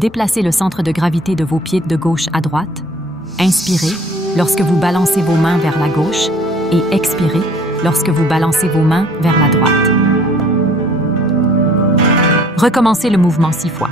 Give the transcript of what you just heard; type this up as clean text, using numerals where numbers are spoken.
Déplacez le centre de gravité de vos pieds de gauche à droite. Inspirez lorsque vous balancez vos mains vers la gauche et expirez lorsque vous balancez vos mains vers la droite. Recommencez le mouvement 6 fois.